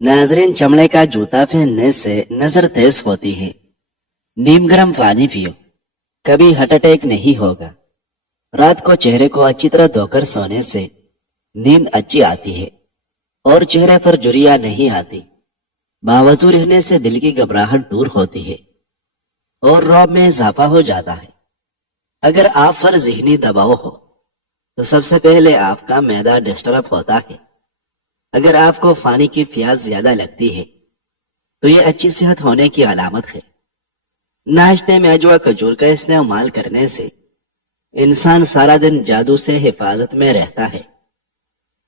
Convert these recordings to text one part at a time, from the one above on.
नाजरीन, चमड़े का जूता पहनने से नजर तेज होती है। नीम गर्म पानी पियो, कभी हार्ट अटैक नहीं होगा। रात को चेहरे को अच्छी तरह धोकर सोने से नींद अच्छी आती है और चेहरे पर झुर्रियां नहीं आती। बावजू रहने से दिल की घबराहट दूर होती है और रौब में इजाफा हो जाता है। अगर आप पर ज़हनी दबाव हो तो सबसे पहले आपका मैदा डिस्टर्ब होता है। अगर आपको पानी की प्यास ज्यादा लगती है तो ये अच्छी सेहत होने की अलामत है। नाश्ते में अजवा खजूर का इस्तेमाल करने से इंसान सारा दिन जादू से हिफाजत में रहता है।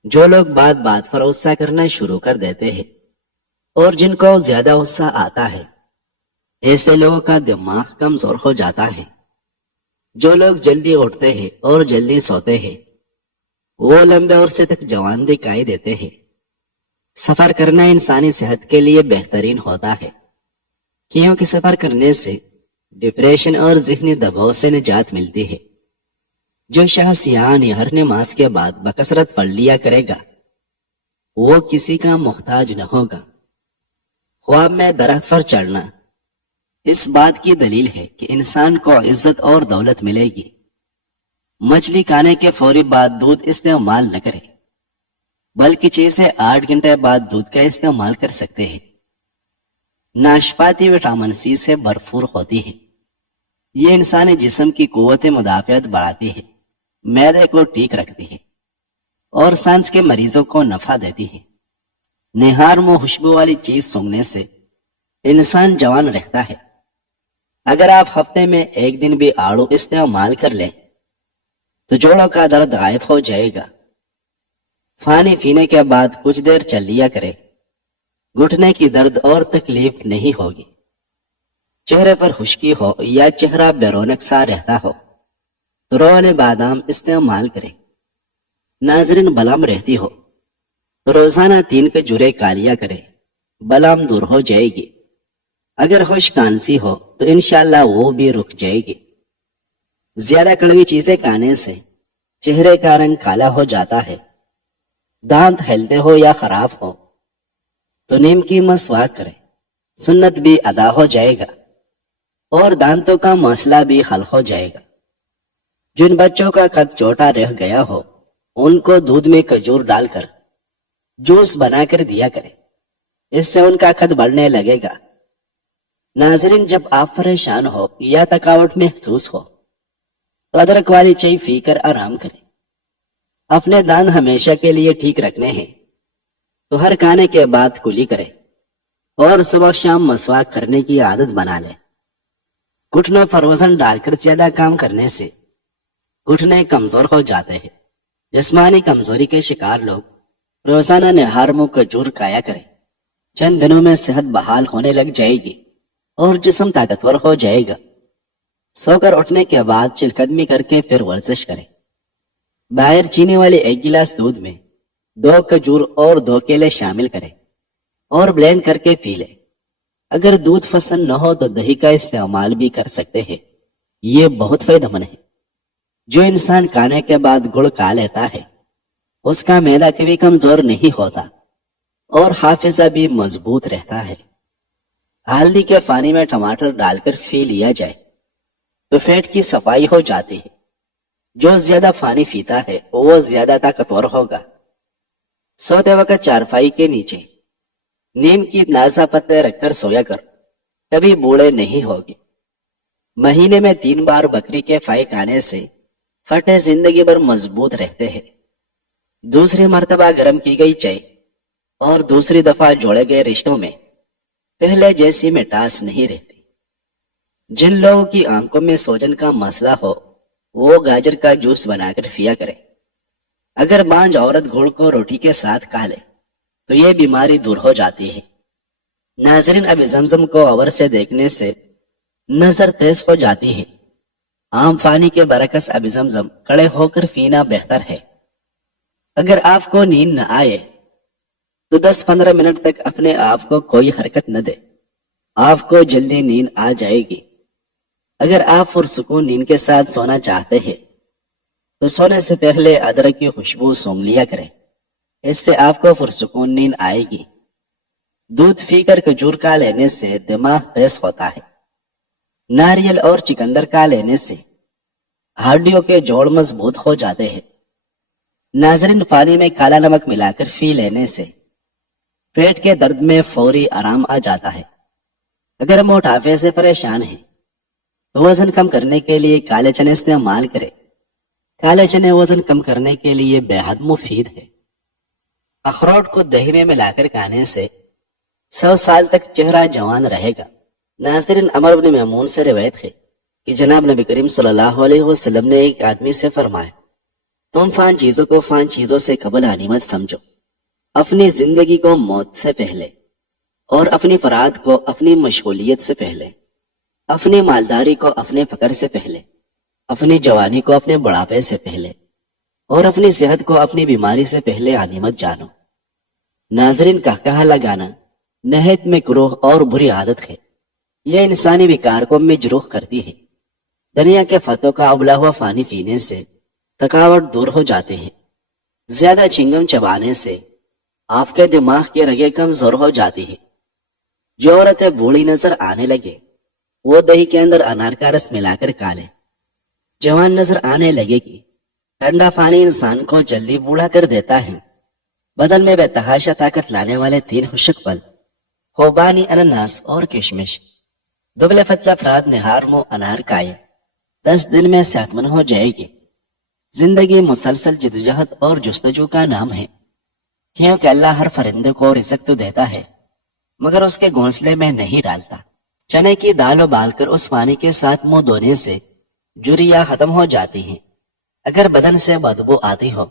जो लोग बात बात पर गुस्सा करना शुरू कर देते हैं और जिनको ज्यादा गुस्सा आता है, ऐसे लोगों का दिमाग कमजोर हो जाता है। जो लोग जल्दी उठते हैं और जल्दी सोते हैं, वो लंबे अरसे तक जवान दिखाई देते हैं। सफर करना इंसानी सेहत के लिए बेहतरीन होता है, क्योंकि सफर करने से डिप्रेशन और ज़हनी दबाव से निजात मिलती है। जो शख्स यानी हर नमाज के बाद बकसरत पढ़ लिया करेगा, वो किसी का मोहताज न होगा। ख्वाब में दरख्त पर चढ़ना इस बात की दलील है कि इंसान को इज्जत और दौलत मिलेगी। मछली खाने के फौरी बाद दूध इस्तेमाल न करें, बल्कि 6 से 8 घंटे बाद दूध का इस्तेमाल कर सकते हैं। नाशपाती विटामिन सी से भरपूर होती है। ये इंसानी जिस्म की कुव्वत मुदाफ़ियत बढ़ाती है, मैदे को ठीक रखती है और सांस के मरीजों को नफा देती है। निहार मुंह खुशबू वाली चीज सूंघने से इंसान जवान रहता है। अगर आप हफ्ते में एक दिन भी आड़ू इस्तेमाल कर लें तो जोड़ों का दर्द गायब हो जाएगा। पानी पीने के बाद कुछ देर चल लिया करें, घुटने की दर्द और तकलीफ नहीं होगी। चेहरे पर खुश्की हो या चेहरा बेरौनक सा रहता हो तो रोने बादाम इस्तेमाल करें। नाजरीन, बलम रहती हो तो रोजाना 3 खजूरें खा लिया करें, बलम दूर हो जाएगी। अगर खुश खांसी हो तो इंशाल्लाह वो भी रुक जाएगी। ज्यादा कड़वी चीजें खाने से चेहरे का रंग काला हो जाता है। दांत हिलते हो या खराब हो तो नीम की मसवाक करें, सुन्नत भी अदा हो जाएगा और दांतों का मसला भी हल हो जाएगा। जिन बच्चों का कद छोटा रह गया हो, उनको दूध में खजूर डालकर जूस बनाकर दिया करें, इससे उनका कद बढ़ने लगेगा। नाजरीन, जब आप परेशान हो या थकावट महसूस हो तो अदरक वाली चाय पीकर आराम करें। अपने दांत हमेशा के लिए ठीक रखने हैं तो हर खाने के बाद कुली करें और सुबह शाम मसवाक करने की आदत बना लें। घुटनों पर वजन डालकर ज्यादा काम करने से घुटने कमजोर हो जाते हैं। जिस्मानी कमजोरी के शिकार लोग रोजाना निहार मुंह खजूर खाया करें। चंद दिनों में सेहत बहाल होने लग जाएगी और जिस्म ताकतवर हो जाएगा। सोकर उठने के बाद चिलकदमी करके फिर वर्जिश करें। बाहर चीनी वाले 1 गिलास दूध में 2 खजूर और 2 केले शामिल करें और ब्लेंड करके पी लें। अगर दूध पसंद न हो तो दही का इस्तेमाल भी कर सकते हैं, ये बहुत फायदेमंद है। जो इंसान खाने के बाद गुड़ खा लेता है, उसका मैदा कभी कमजोर नहीं होता और हाफिजा भी मजबूत रहता है। हल्दी के पानी में टमाटर डालकर पी लिया जाए तो पेट की सफाई हो जाती है। जो ज्यादा पानी पीता है वो ज्यादा ताकतवर होगा। सोते वक्त चारपाई के नीचे नीम की नाजा पत्ते रखकर सोया कर, कभी बूढ़े नहीं होगे। महीने में 3 बार बकरी के फाई खाने से फटे जिंदगी भर मजबूत रहते हैं। दूसरी मर्तबा गर्म की गई चाय और दूसरी दफा जोड़े गए रिश्तों में पहले जैसी मिठास नहीं रहती। जिन लोगों की आंखों में सोजन का मसला हो, वो गाजर का जूस बनाकर पिया करें। अगर बांझ औरत गुड़ को रोटी के साथ खा ले तो ये बीमारी दूर हो जाती है। नाजरीन, अभी जमजम को अवर से देखने से नजर तेज हो जाती है। आम पानी के बरकस अभी जमजम खड़े होकर पीना बेहतर है। अगर आपको नींद न आए तो 10-15 मिनट तक अपने आप को कोई हरकत न दे, आपको जल्दी नींद आ जाएगी। अगर आप पुरसुकून नींद के साथ सोना चाहते हैं तो सोने से पहले अदरक की खुशबू सूंघ लिया करें, इससे आपको पुरसुकून नींद आएगी। دودھ پی کر کھجور کا لینے سے دماغ تیز ہوتا ہے۔ ناریل اور چکندر کا لینے سے ہڈیوں کے جوڑ مضبوط ہو جاتے ہیں۔ ناظرین، پانی میں کالا نمک ملا کر پی لینے سے پیٹ کے درد میں فوری آرام آ جاتا ہے۔ اگر موٹاپے سے پریشان ہیں تو وزن کم کرنے کے لیے کالے چنے استعمال کریں۔ کالے چنے وزن کم کرنے کے لیے بے حد مفید ہے۔ اخروٹ کو دہی میں ملا کر کھانے سے 100 سال تک چہرہ جوان رہے گا۔ ناظرین، عمر بن میمون سے روایت ہے کہ جناب نبی کریم صلی اللہ علیہ وسلم نے ایک آدمی سے فرمایا، تم فان چیزوں کو فان چیزوں سے قبل غنیمت سمجھو، اپنی زندگی کو موت سے پہلے، اور اپنی فراد کو اپنی مشغولیت سے پہلے، اپنی مالداری کو اپنے فقر سے پہلے، اپنی جوانی کو اپنے بڑھاپے سے پہلے، اور اپنی صحت کو اپنی بیماری سے پہلے غنیمت جانو۔ ناظرین، کہا لگانا نہایت مکروہ اور بری عادت ہے۔ یہ انسانی وقار کو مجروح کرتی ہے۔ دنیا کے فتوں کا ابلا ہوا پانی پینے سے تھکاوٹ دور ہو جاتے ہیں۔ زیادہ چنگم چبانے سے آپ کے دماغ کی رگیں کمزور ہو جاتی ہیں۔ جو عورتیں بوڑھی نظر آنے لگے وہ دہی کے اندر انار کا رس ملا کر کھا لے۔ جوان نظر آنے لگے گی۔ ٹھنڈا پانی انسان کو جلدی بوڑھا کر دیتا ہے۔ بدن میں بے تحاشا طاقت لانے والے 3 خشک پھل، خوبانی، انناس اور کشمش، دبلے پتلے افراد نہار منہ انار کھائے، 10 دن میں صحت مند ہو جائے گی۔ زندگی مسلسل جدوجہد اور جستجو کا نام ہے، کیونکہ اللہ ہر فرندے کو رزق تو دیتا ہے مگر اس کے گھونسلے میں نہیں ڈالتا۔ چنے کی دال ابال کر اس پانی کے ساتھ منہ دھونے سے جھریاں ختم ہو جاتی ہیں۔ اگر بدن سے بدبو آتی ہو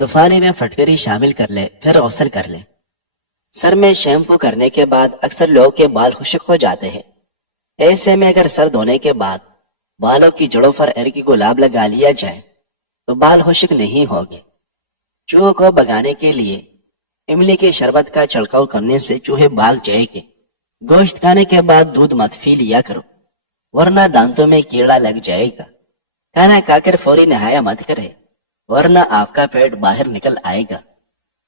تو پانی میں فٹکری شامل کر لے، پھر غسل کر لے۔ سر میں شیمپو کرنے کے بعد اکثر لوگوں کے بال خشک ہو جاتے ہیں۔ ایسے میں اگر سر دھونے کے بعد بالوں کی جڑوں پر ارکی گلاب لگا لیا جائے تو بال خشک نہیں ہوگے۔ چوہوں کو بھگانے کے لیے املی کے شربت کا چھڑکاؤ کرنے سے چوہے بھاگ جائیں گے۔ گوشت کھانے کے بعد دودھ مت پی لیا کرو ورنہ دانتوں میں کیڑا لگ جائے گا۔ کھانا کھا کر فوری نہایا مت کرے ورنہ آپ کا پیٹ باہر نکل آئے گا۔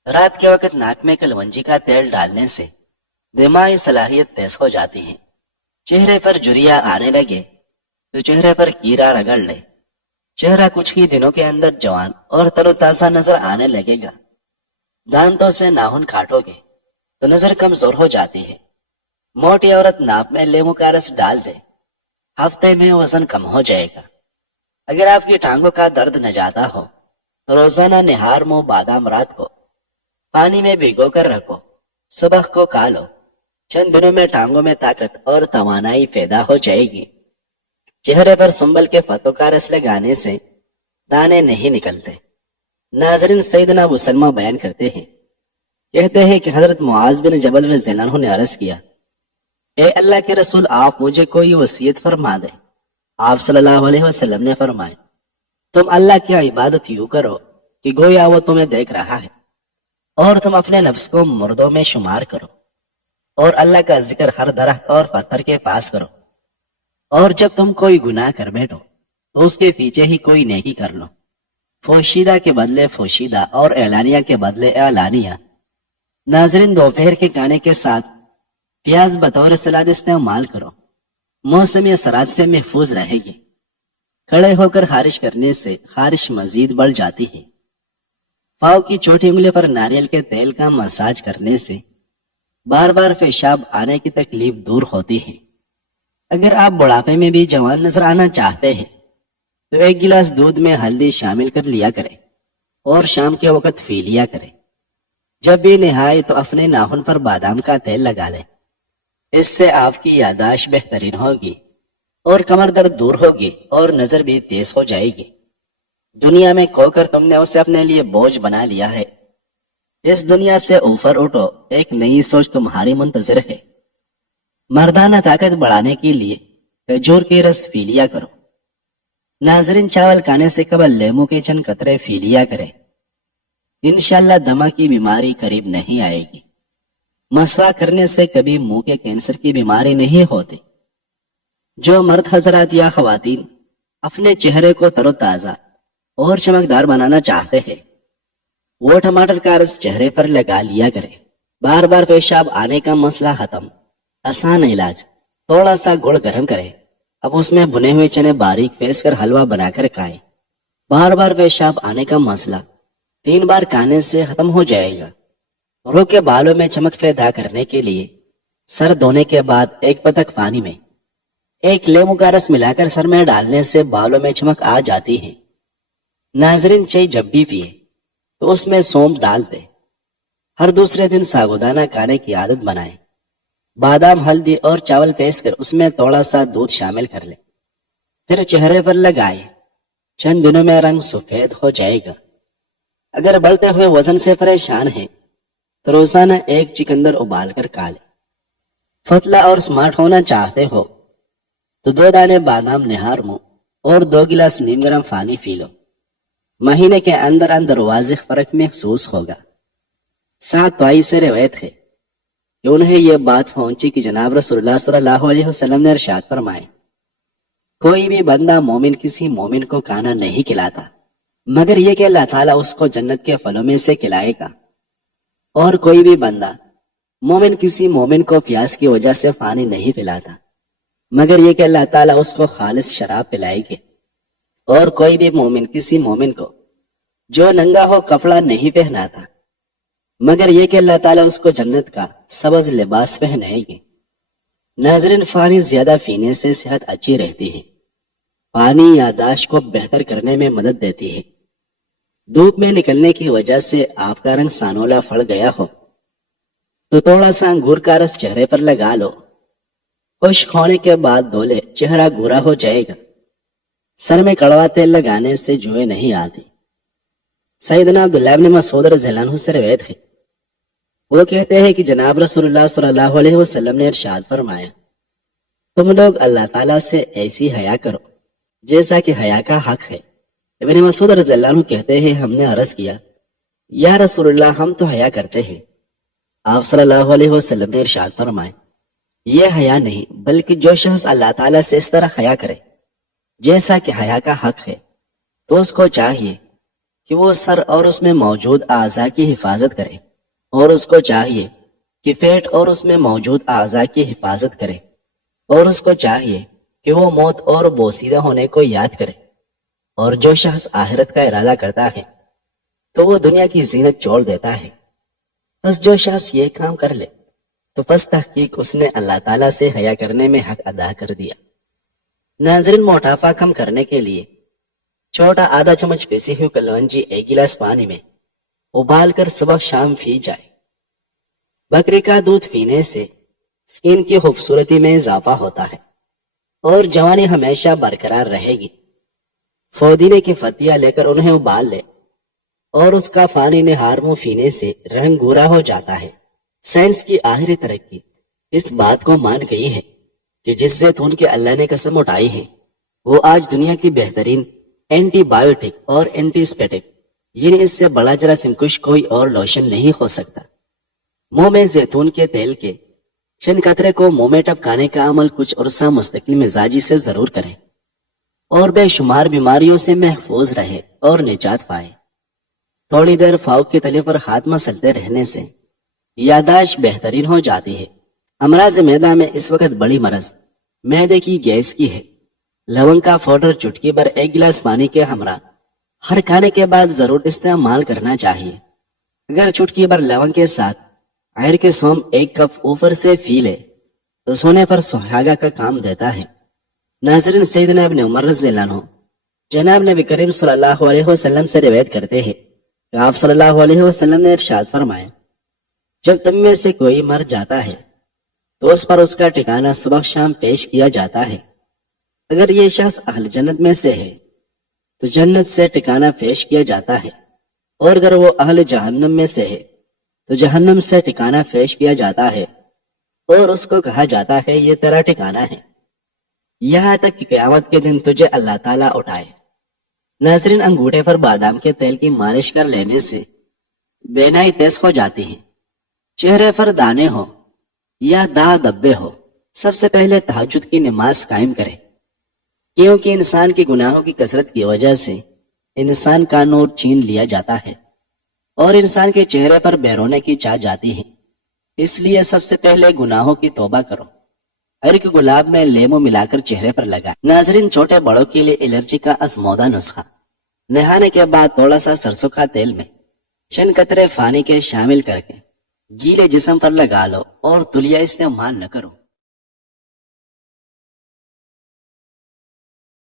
رات کے وقت ناک میں کلونجی کا تیل ڈالنے سے دماغی صلاحیت تیز ہو جاتی ہے۔ چہرے پر جھریاں آنے لگے تو چہرے پر کیڑا رگڑ لے، چہرہ کچھ ہی دنوں کے اندر جوان اور تر و تازہ نظر آنے لگے گا۔ دانتوں سے ناخن کاٹو گے تو نظر کمزور ہو جاتی ہے۔ موٹی عورت ناپ میں لیمو کا رس ڈال دے، ہفتے میں وزن کم ہو جائے گا۔ اگر آپ کی ٹانگوں کا درد نہ جاتا ہو تو روزانہ نہار منہ بادام رات کو پانی میں بھگو کر رکھو، صبح کو کھا لو۔ چند دنوں میں ٹانگوں میں طاقت اور توانائی پیدا ہو جائے گی۔ چہرے پر سنبل کے پتوں کا رس لگانے سے دانے نہیں نکلتے۔ ناظرین، سیدنا ابو سلمہ بیان کرتے ہیں، کہتے ہیں کہ حضرت معاذ بن جبل رضی اللہ عنہ نے عرض کیا، اے اللہ کے رسول، آپ مجھے کوئی وصیت فرما دیں۔ آپ صلی اللہ علیہ وسلم نے فرمایا، تم اللہ کی عبادت یوں کرو کہ گویا وہ تمہیں دیکھ رہا ہے، اور تم اپنے نفس کو مردوں میں شمار کرو، اور اللہ کا ذکر ہر درخت اور پتھر کے پاس کرو، اور جب تم کوئی گناہ کر بیٹھو تو اس کے پیچھے ہی کوئی نیکی کر لو، پوشیدہ کے بدلے پوشیدہ اور اعلانیہ کے بدلے اعلانیہ۔ ناظرین، دوپہر کے کھانے کے ساتھ پیاز بطور سلاد استعمال کرو، موسمی اثرات سے محفوظ رہے گی۔ کھڑے ہو کر خارش کرنے سے خارش مزید بڑھ جاتی ہے۔ پاؤں کی چھوٹی انگلی پر ناریل کے تیل کا مساج کرنے سے بار بار پیشاب آنے کی تکلیف دور ہوتی ہے۔ اگر آپ بڑھاپے میں بھی جوان نظر آنا چاہتے ہیں تو 1 گلاس دودھ میں ہلدی شامل کر لیا کریں اور شام کے وقت پی لیا کریں۔ جب بھی نہائے تو اپنے ناخن پر بادام کا تیل لگا لیں، اس سے آپ کی یادداشت بہترین ہوگی اور کمر درد دور ہوگی اور نظر بھی تیز ہو جائے گی۔ دنیا میں کھو کر تم نے اسے اپنے لیے بوجھ بنا لیا ہے۔ اس دنیا سے اوپر اٹھو، ایک نئی سوچ تمہاری منتظر ہے۔ مردانہ طاقت بڑھانے کے لیے کھجور کے رس پی لیا کرو۔ ناظرین، چاول کھانے سے قبل لیمو کے چند قطرے پی لیا کریں، انشاءاللہ دمہ کی بیماری قریب نہیں آئے گی۔ مسواک کرنے سے کبھی منہ کے کینسر کی بیماری نہیں ہوتی۔ جو مرد حضرات یا خواتین اپنے چہرے کو تر و تازہ اور چمکدار بنانا چاہتے ہیں وہ ٹماٹر کا رس چہرے پر لگا لیا کرے۔ बार बार पेशाब आने का मसला खत्म। आसान इलाज, थोड़ा सा गुड़ गर्म करें, अब उसमें भुने हुए चने बारीक पीस कर हलवा बनाकर खाएं। बार बार पेशाब आने का मसला 3 बार खाने से खत्म हो जाएगा। रो के बालों में चमक पैदा करने के लिए सर धोने के बाद 1 पतक पानी में 1 नींबू का रस मिलाकर सर में डालने से बालों में चमक आ जाती है। नाजरीन, चाय जब भी पिए तो उसमें सौंफ डाल दे। हर दूसरे दिन साबूदाना खाने की आदत बनाएं। बादाम, हल्दी और चावल पीस कर उसमें थोड़ा सा दूध शामिल कर ले, फिर चेहरे पर लगाए। चंद दिनों में रंग सफेद हो जाएगा। अगर बढ़ते हुए वजन से परेशान है तो रोजाना 1 चिकंदर उबाल कर खा ले। पतला और स्मार्ट होना चाहते हो तो 2 दाने बादाम निहार मुंह और 2 गिलास नीम गर्म पानी पी लो। महीने के अंदर अंदर वाज़िह फर्क महसूस होगा। 7 भाई से रिवायत है कि उन्हें यह बात पहुंची कि जनाब रसूलुल्लाह सल्लल्लाहु अलैहि वसल्लम ने इरशाद फरमाए, कोई भी बंदा मोमिन किसी मोमिन को खाना नहीं खिलाता मगर यह कि अल्लाह ताला उसको जन्नत के फलों में से खिलाएगा। और कोई भी बंदा मोमिन किसी मोमिन को प्यास की वजह से पानी नहीं पिलाता मगर यह कि अल्लाह ताला उसको खालिस शराब पिलाएगी। और कोई भी मोमिन किसी मोमिन को जो नंगा हो कपड़ा नहीं पहनाता मगर यह कि अल्लाह ताला उसको जन्नत का सबज लिबास पहनाएगी। नाज़रीन, पानी ज्यादा पीने से सेहत अच्छी रहती है। पानी याददाश्त को बेहतर करने में मदद देती है। धूप में निकलने की वजह से आपका रंग सानोला पड़ गया हो तो थोड़ा सा अंगूर का रस चेहरे पर लगा लो। खुश्क होने के बाद धो ले, चेहरा गोरा हो जाएगा। सर में कड़वा तेल लगाने से जुए नहीं आती। सैयदना अब्दुल्लाह इब्न मसूद रज़ियल्लाहु अन्हु से रिवायत है, वो कहते हैं कि जनाब रसूलुल्लाह सल्लल्लाहु अलैहि वसल्लम ने इरशाद फरमाया, तुम लोग अल्लाह ताला से ऐसी हया करो जैसा कि हया का हक है। इब्न मसूद रज़ियल्लाहु अन्हु कहते हैं, हमने अर्ज किया, या रसूलुल्लाह, हम तो हया करते हैं। आप सल्लल्लाहु अलैहि वसल्लम ने इरशाद फरमाया, यह हया नहीं बल्कि जो शख्स अल्लाह ताला से इस तरह हया करे जैसा कि हया का हक है तो उसको चाहिए कि वो सर और उसमें मौजूद आज़ा की हिफाजत करे, और उसको चाहिए कि पेट और उसमें मौजूद आज़ा की हिफाजत करे, और उसको चाहिए कि वो मौत और बोसीदा होने को याद करे। और जो शख्स आखिरत का इरादा करता है तो वो दुनिया की जीनत छोड़ देता है। बस जो शख्स ये काम कर ले तो बस तहकीक उसने अल्लाह ताला से हया करने में हक अदा कर दिया। नाज़रीन, मोटापा कम करने के लिए छोटा आधा चम्मच पिसी हुई कलौंजी 1 गिलास पानी में उबाल कर सुबह शाम पी जाए। बकरी का दूध पीने से स्किन की खूबसूरती में इजाफा होता है और जवानी हमेशा बरकरार रहेगी। पुदीने की पत्तियां लेकर उन्हें उबाल ले और उसका पानी निहार मुंह पीने से रंग गोरा हो जाता है। साइंस की आखिरी तरक्की इस बात को मान गई है कि जिस जैतून के अल्लाह ने कसम उठाई है वो आज दुनिया की बेहतरीन एंटीबायोटिक और एंटीस्पेटिक यानी इससे बड़ा जरासीम कुछ कोई और लोशन नहीं हो सकता। मुंह में जैतून के तेल के चंद कतरे को मुंह में टपकाने का अमल कुछ अरसा मुस्तकिल मिजाजी से जरूर करें और बेशुमार बीमारियों से महफूज रहे और निजात पाए। थोड़ी देर फाउक के तले पर हाथ मसलते रहने से यादाश्त बेहतरीन हो जाती है। अमराज मैदा में इस वक्त बड़ी मरज मैदे की गैस की है। लवंग का पाउडर चुटकी भर 1 गिलास पानी के हमरा हर खाने के बाद जरूर इस्तेमाल करना चाहिए। अगर चुटकी भर लवंग के साथ आयर के सोम 1 कप ऊपर से पी ले तो सोने पर सुहागा का काम देता है। नाज़रीन, सैयदना इब्न उमर रज़ियल्लाहु अन्हु जनाब नबी करीम सल्लल्लाहु अलैहि वसल्लम से रिवायत करते हैं कि आप सल्लल्लाहु अलैहि वसल्लम ने इरशाद फरमाया, जब तुम में से कोई मर जाता है तो उस पर उसका ठिकाना सुबह शाम पेश किया जाता है। अगर ये शख्स अहल जन्नत में से है तो जन्नत से ठिकाना पेश किया जाता है, और अगर वो अहल जहन्नम में से है तो जहन्नम से ठिकाना पेश किया जाता है और उसको कहा जाता है ये तेरा ठिकाना है, यहाँ तक कि क़यामत के दिन तुझे अल्लाह ताला उठाए। नाज़रीन, अंगूठे पर बादाम के तेल की मालिश कर लेने से बेनाई तेज हो जाती है। चेहरे पर दाने हो या दाग धब्बे हो, सबसे पहले तहज्जुद की नमाज कायम करें, क्योंकि इंसान के गुनाहों की कसरत की वजह से इंसान का नूर छीन लिया जाता है और इंसान के चेहरे पर बेरोने की चाह जाती है। اس لیے سب سے پہلے گناہوں کی توبہ کرو۔ ہر ایک گلاب میں لیمو ملا کر چہرے پر لگا۔ ناظرین، چھوٹے بڑوں کے لیے الرجی کا آزمودہ نسخہ: نہانے کے بعد تھوڑا سا سرسوں کا تیل میں چند قطرے پانی کے شامل کر کے گیلے جسم پر لگا لو اور تلیہ استعمال نہ کرو۔